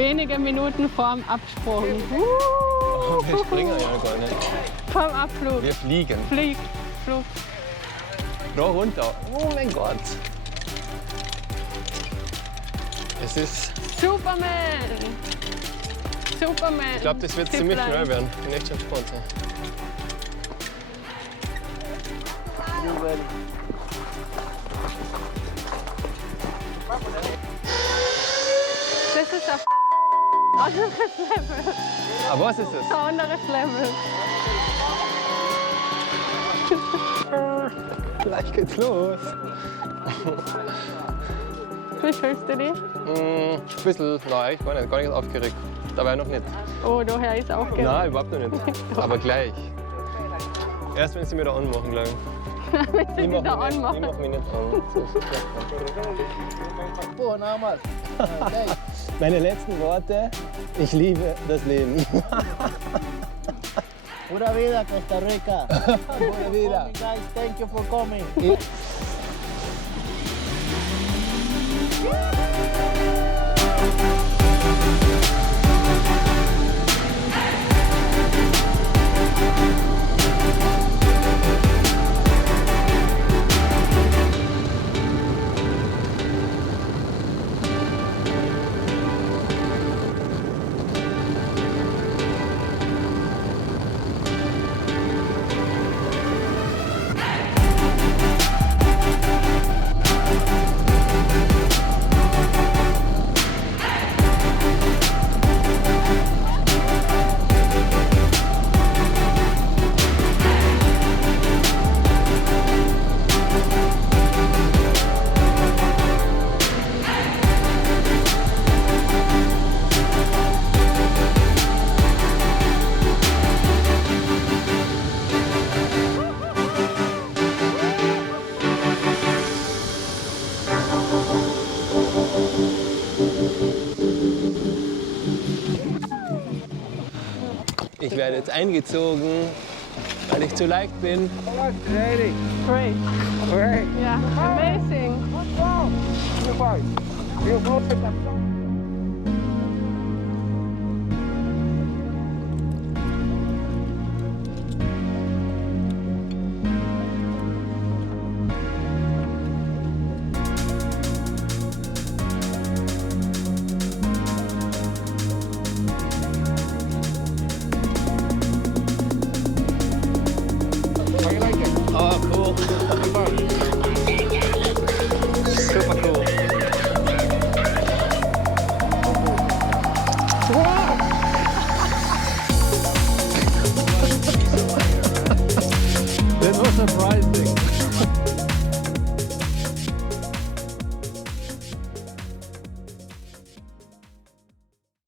Wenige Minuten vorm Absprung. Wir springen ja gar nicht. Vorm Abflug. Wir fliegen. Flug. Da runter. Oh mein Gott. Es ist... Superman! Ich glaube, das wird ziemlich schnell werden. Ich bin echt schon gespannt. Das ist ein anderes Level. Aber was ist das? Ein anderes Level. Gleich geht's los. Wie fühlst du dich? Ein bisschen, nein, ich war nicht, gar nicht aufgeregt. Dabei noch nicht. Oh, daher ist aufgeregt. Nein, überhaupt noch nicht. Aber gleich. Erst wenn sie mir da anmachen, glaube ich. Wenn sie Ich wieder mach anmachen. mich nicht an. Oh, nada más. Okay. Meine letzten Worte, ich liebe das Leben. Pura vida, Costa Rica. Pura vida. Guys, thank you for coming. Ich werde jetzt eingezogen, weil ich zu leicht bin. Great. Ja, amazing. Oh, cool. Super cool. That was surprising.